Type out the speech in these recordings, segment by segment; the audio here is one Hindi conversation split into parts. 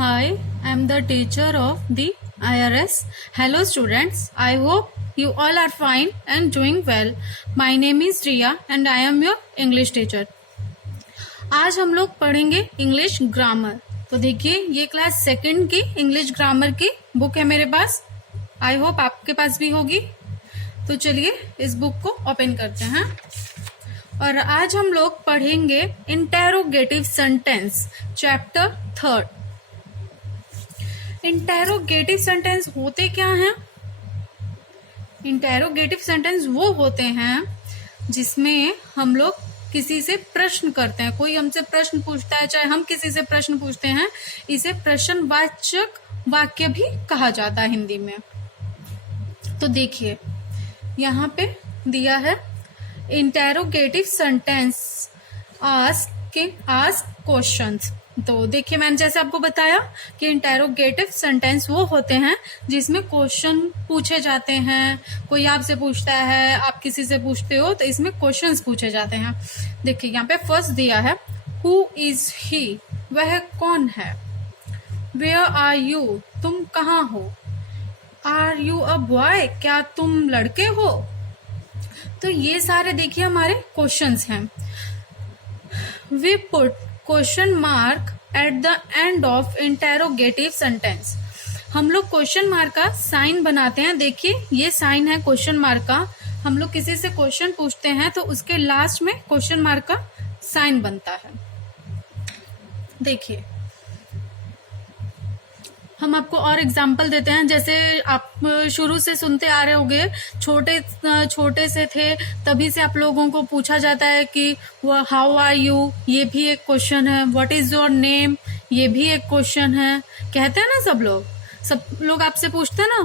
Hi, I am the teacher of the IRS. Hello students, I hope you all are fine and doing well. My name is Riya and I am your English teacher. आज हम लोग पढ़ेंगे इंग्लिश ग्रामर। तो देखिए ये क्लास सेकंड की इंग्लिश ग्रामर की बुक है मेरे पास। आई होप आपके पास भी होगी। तो चलिए इस बुक को ओपन करते हैं और आज हम लोग पढ़ेंगे interrogative sentence chapter 3। Interrogative sentence होते क्या हैं? इंटेरोगेटिव सेंटेंस वो होते हैं जिसमें हम लोग किसी से प्रश्न करते हैं। कोई हमसे प्रश्न पूछता है, चाहे हम किसी से प्रश्न पूछते हैं, इसे प्रश्नवाचक वाक्य भी कहा जाता है हिंदी में। तो देखिए यहाँ पे दिया है इंटेरोगेटिव सेंटेंस आस्क क्वेश्चंस। तो देखिए मैंने जैसे आपको बताया कि इंटेरोगेटिव सेंटेंस वो होते हैं जिसमें क्वेश्चन पूछे जाते हैं। कोई आपसे पूछता है, आप किसी से पूछते हो, तो इसमें क्वेश्चंस पूछे जाते हैं। देखिए यहाँ पे फर्स्ट दिया है हु इज ही, वह कौन है। वेयर आर यू, तुम कहाँ हो। आर यू अ बॉय, क्या तुम लड़के हो। तो ये सारे देखिए हमारे क्वेश्चंस हैं। We put question mark at the end of interrogative sentence. हम लोग क्वेश्चन मार्क का साइन बनाते हैं। देखिए ये साइन है क्वेश्चन मार्क का। हम लोग किसी से क्वेश्चन पूछते हैं तो उसके लास्ट में क्वेश्चन मार्क का साइन बनता है। देखिए हम आपको और एग्जाम्पल देते हैं। जैसे आप शुरू से सुनते आ रहे होंगे, छोटे से थे तभी से आप लोगों को पूछा जाता है कि हाउ आर यू, ये भी एक क्वेश्चन है। व्हाट इज योर नेम, ये भी एक क्वेश्चन है। कहते हैं ना सब लोग आपसे पूछते हैं ना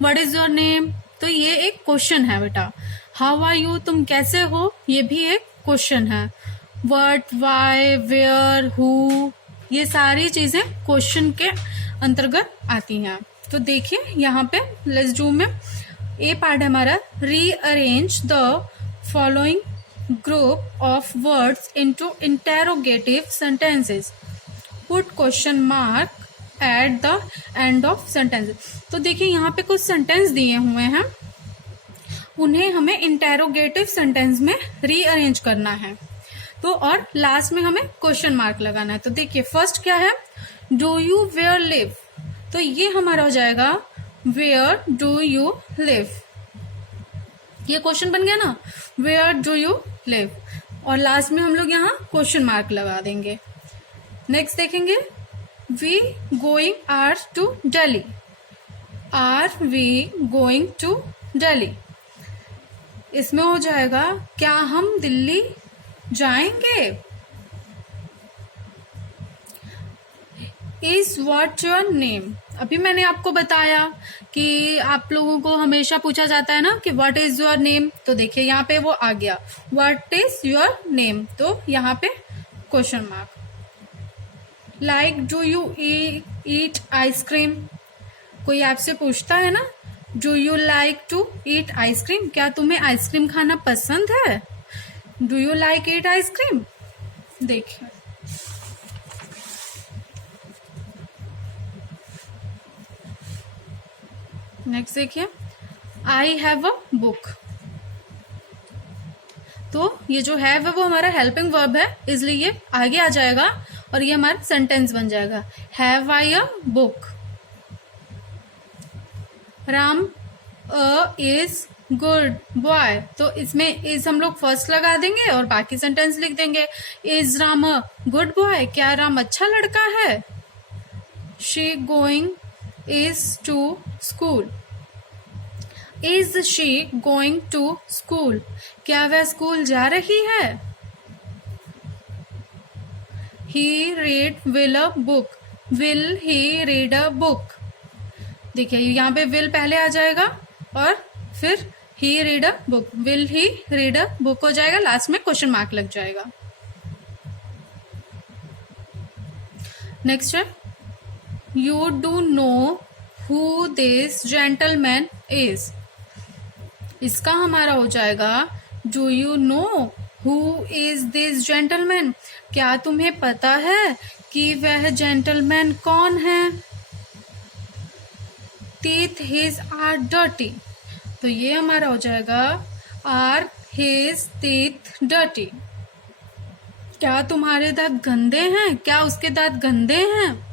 व्हाट इज योर नेम, तो ये एक क्वेश्चन है बेटा। हाउ आर यू, तुम कैसे हो, ये भी एक क्वेश्चन है। व्हाट, व्हाई, वेयर, हु, ये सारी चीजें क्वेश्चन के अंतर्गत आती हैं। तो देखिए यहाँ पे लेट्स डू में ए पार्ट है हमारा, rearrange the following group of words into interrogative sentences, put question mark at the end of sentences. तो देखिए यहाँ पे कुछ सेंटेंस दिए हुए हैं, उन्हें हमें इंटेरोगेटिव सेंटेंस में रीअरेंज करना है। तो और लास्ट में हमें क्वेश्चन मार्क लगाना है। तो देखिए फर्स्ट क्या है, डू यू वेयर लिव। तो ये हमारा हो जाएगा वेयर डू यू लिव। ये क्वेश्चन बन गया ना, वेयर डू यू लिव, और लास्ट में हम लोग यहाँ क्वेश्चन मार्क लगा देंगे। नेक्स्ट देखेंगे, we going are to Delhi. Are we going to Delhi, इसमें हो जाएगा क्या हम दिल्ली जाएंगे। इज व्हाट योर नेम, अभी मैंने आपको बताया कि आप लोगों को हमेशा पूछा जाता है ना कि व्हाट इज योर नेम। तो देखिए यहाँ पे वो आ गया, व्हाट इज योर नेम, तो यहाँ पे question mark. Like do you eat ice cream, कोई आपसे पूछता है ना do you like to eat ice cream, क्या तुम्हें आइसक्रीम खाना पसंद है। Do you like eat ice cream. देखिए नेक्स्ट देखिए, आई हैव अ बुक। तो ये जो हैव है वो हमारा हेल्पिंग वर्ब है, इसलिए ये आगे आ जाएगा और ये हमारा सेंटेंस बन जाएगा, have I a book. Ram is good boy, तो इसमें इज हम लोग फर्स्ट लगा देंगे और बाकी सेंटेंस लिख देंगे। Is Ram a good boy, क्या राम अच्छा लड़का है। She going is to school. Is she going to school, क्या वह स्कूल जा रही है। He read will a book, will he read a book. देखिए यहाँ पे विल पहले आ जाएगा और फिर he read a book, will he read a book हो जाएगा, लास्ट में क्वेश्चन मार्क लग जाएगा। नेक्स्ट है, you do know who this gentleman is. इसका हमारा हो जाएगा do you know who is this gentleman, क्या तुम्हें पता है कि वह जेंटलमैन कौन है। टीथ हिज आर डर्टी, तो ये हमारा हो जाएगा आर हिज टीथ डर्टी। क्या तुम्हारे दांत गंदे हैं, क्या उसके दांत गंदे हैं।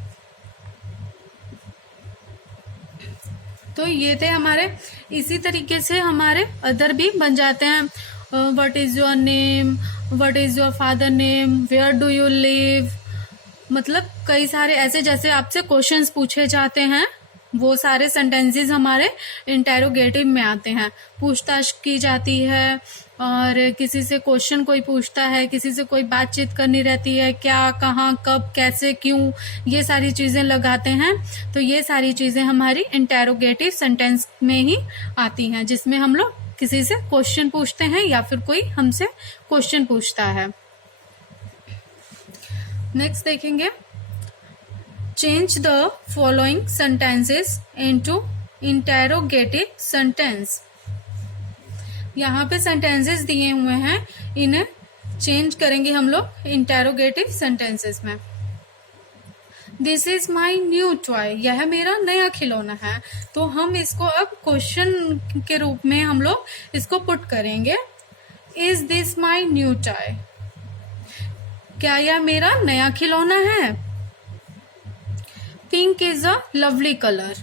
तो ये थे हमारे, इसी तरीके से हमारे अदर भी बन जाते हैं। What is your name, what is your father name, where do you live, मतलब कई सारे ऐसे जैसे आपसे क्वेश्चंस पूछे जाते हैं वो सारे सेंटेंसेस हमारे इंटेरोगेटिव में आते हैं। पूछताछ की जाती है और किसी से क्वेश्चन कोई पूछता है, किसी से कोई बातचीत करनी रहती है, क्या, कहाँ, कब, कैसे, क्यों, ये सारी चीजें लगाते हैं। तो ये सारी चीजें हमारी इंटेरोगेटिव सेंटेंस में ही आती हैं, जिसमें हम लोग किसी से क्वेश्चन पूछते हैं या फिर कोई हमसे क्वेश्चन पूछता है। नेक्स्ट देखेंगे, change the following sentences into interrogative sentence. यहाँ पे सेंटेंसेस दिए हुए हैं, इन्हें चेंज करेंगे हम लोग इंटेरोगेटिव सेंटेंसेस में। This is my new toy, यह मेरा नया खिलौना है। तो हम इसको अब क्वेश्चन के रूप में हम लोग इसको पुट करेंगे। Is this my new toy, क्या यह मेरा नया खिलौना है। Pink is a lovely colour,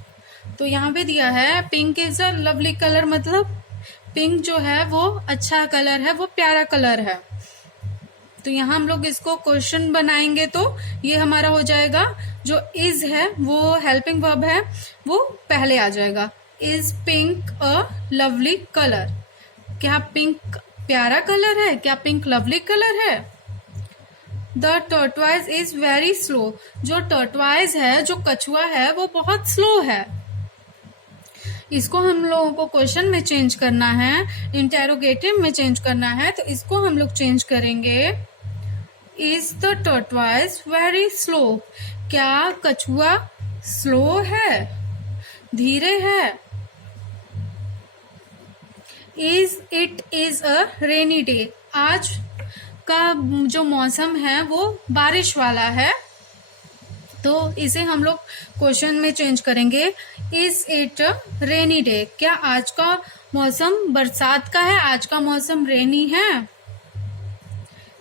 तो यहाँ पे दिया है pink is a lovely colour, मतलब पिंक जो है वो अच्छा कलर है, वो प्यारा कलर है। तो यहाँ हम लोग इसको क्वेश्चन बनाएंगे तो ये हमारा हो जाएगा, जो इज है वो हेल्पिंग वर्ब है, वो पहले आ जाएगा। Is pink a lovely colour, क्या पिंक प्यारा कलर है, क्या पिंक लवली कलर है। द टर्टवाइज इज वेरी स्लो, जो टर्टवाइज है, जो कछुआ है, वो बहुत स्लो है। इसको हम लोगों को क्वेश्चन में चेंज करना है, इंटेरोगेटिव में चेंज करना है, तो इसको हम लोग चेंज करेंगे। इज द टर्टवाइज वेरी स्लो, क्या कछुआ स्लो है, धीरे है। Is it is a rainy day, आज का जो मौसम है वो बारिश वाला है। तो इसे हम लोग क्वेश्चन में चेंज करेंगे। इज इट रेनी डे, क्या आज का मौसम बरसात का है, आज का मौसम रेनी है।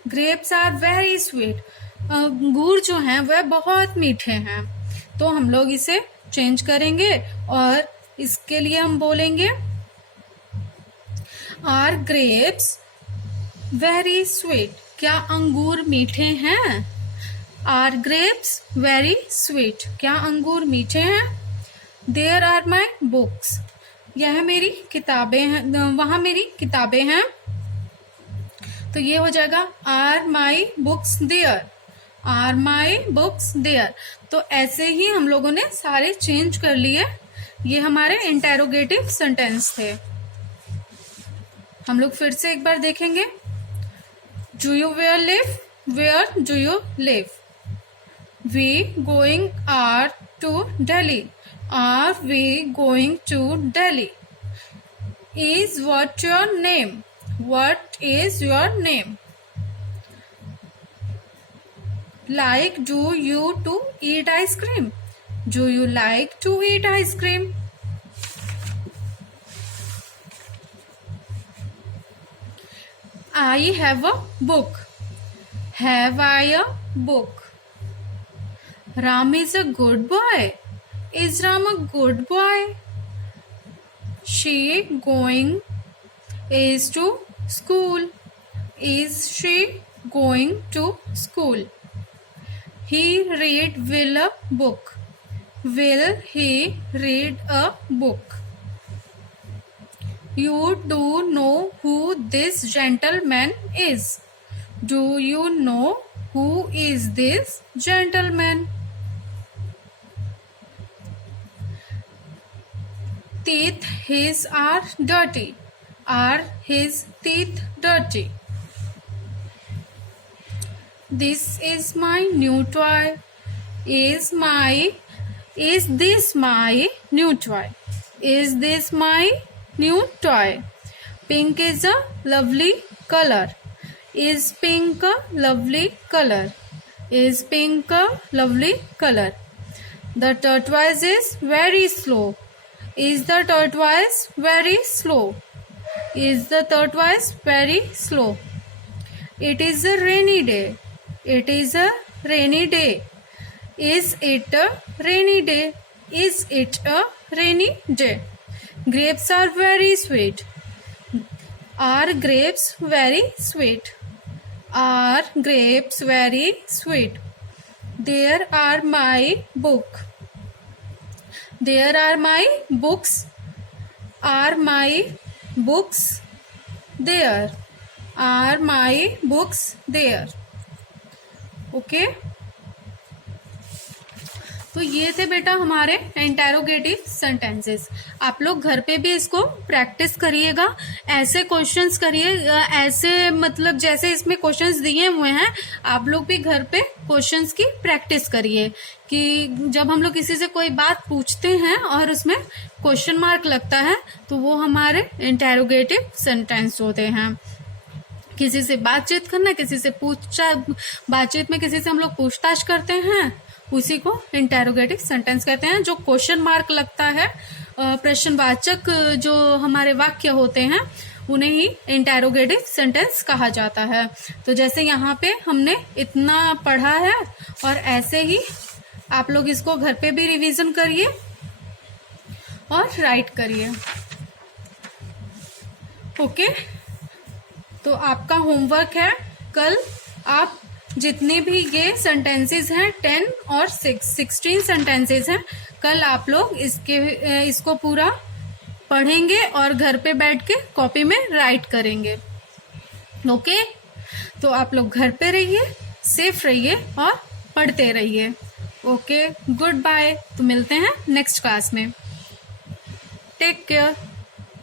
ग्रेप्स आर वेरी स्वीट, अंगूर जो हैं वह बहुत मीठे हैं। तो हम लोग इसे चेंज करेंगे और इसके लिए हम बोलेंगे आर ग्रेप्स वेरी स्वीट, क्या अंगूर मीठे हैं। आर ग्रेप्स वेरी स्वीट, क्या अंगूर मीठे हैं। देयर आर माई बुक्स, यह मेरी किताबें हैं, वहां मेरी किताबें हैं। तो ये हो जाएगा are my books there, are my books there. तो ऐसे ही हम लोगों ने सारे चेंज कर लिए। ये हमारे इंटेरोगेटिव सेंटेंस थे। हम लोग फिर से एक बार देखेंगे। Do you where live, where do you live. We going are to Delhi, are we going to Delhi। Is what your name, what is your name। Like do you to eat ice cream, do you like to eat ice cream। I have a book, have I a book। Ram is a good boy, is Ram a good boy। She going is to school, is she going to school। He read will a book, will he read a book। You do know who this gentleman is, do you know who is this gentleman। Teeth his are dirty, are his teeth dirty। This is my new toy, is this my new toy, is this my new toy। Pink is a lovely color, is pink a lovely color, Is pink a lovely color? The tortoise is very slow. Is the tortoise very slow? Is the tortoise very slow? It is a rainy day. It is a rainy day. Is it a rainy day? Is it a rainy day? Grapes are very sweet. Are grapes very sweet? Are grapes very sweet? There are my book. There are my books. Are my books there? Are my books there? Okay तो ये थे बेटा हमारे इंटेरोगेटिव सेंटेंसेस। आप लोग घर पे भी इसको प्रैक्टिस करिएगा, ऐसे क्वेश्चंस करिए, ऐसे मतलब जैसे इसमें क्वेश्चंस दिए हुए हैं आप लोग भी घर पे क्वेश्चंस की प्रैक्टिस करिए कि जब हम लोग किसी से कोई बात पूछते हैं और उसमें क्वेश्चन मार्क लगता है तो वो हमारे इंटेरोगेटिव सेंटेंस होते हैं। किसी से बातचीत करना, किसी से बातचीत में किसी से हम लोग पूछताछ करते हैं, उसी को इंटेरोगेटिव सेंटेंस कहते हैं। जो क्वेश्चन मार्क लगता है, प्रश्नवाचक जो हमारे वाक्य होते हैं उन्हें ही इंटेरोगेटिव सेंटेंस कहा जाता है। तो जैसे यहाँ पे हमने इतना पढ़ा है और ऐसे ही आप लोग इसको घर पे भी रिवीजन करिए और राइट करिए। ओके, तो आपका होमवर्क है, कल आप जितने भी ये सेंटेंसेस हैं 10 और 16 सेंटेंसेस हैं, कल आप लोग इसको पूरा पढ़ेंगे और घर पे बैठ के कॉपी में राइट करेंगे। ओके, तो आप लोग घर पे रहिए, सेफ रहिए और पढ़ते रहिए। Okay, good bye. तो मिलते हैं नेक्स्ट क्लास में। Take care.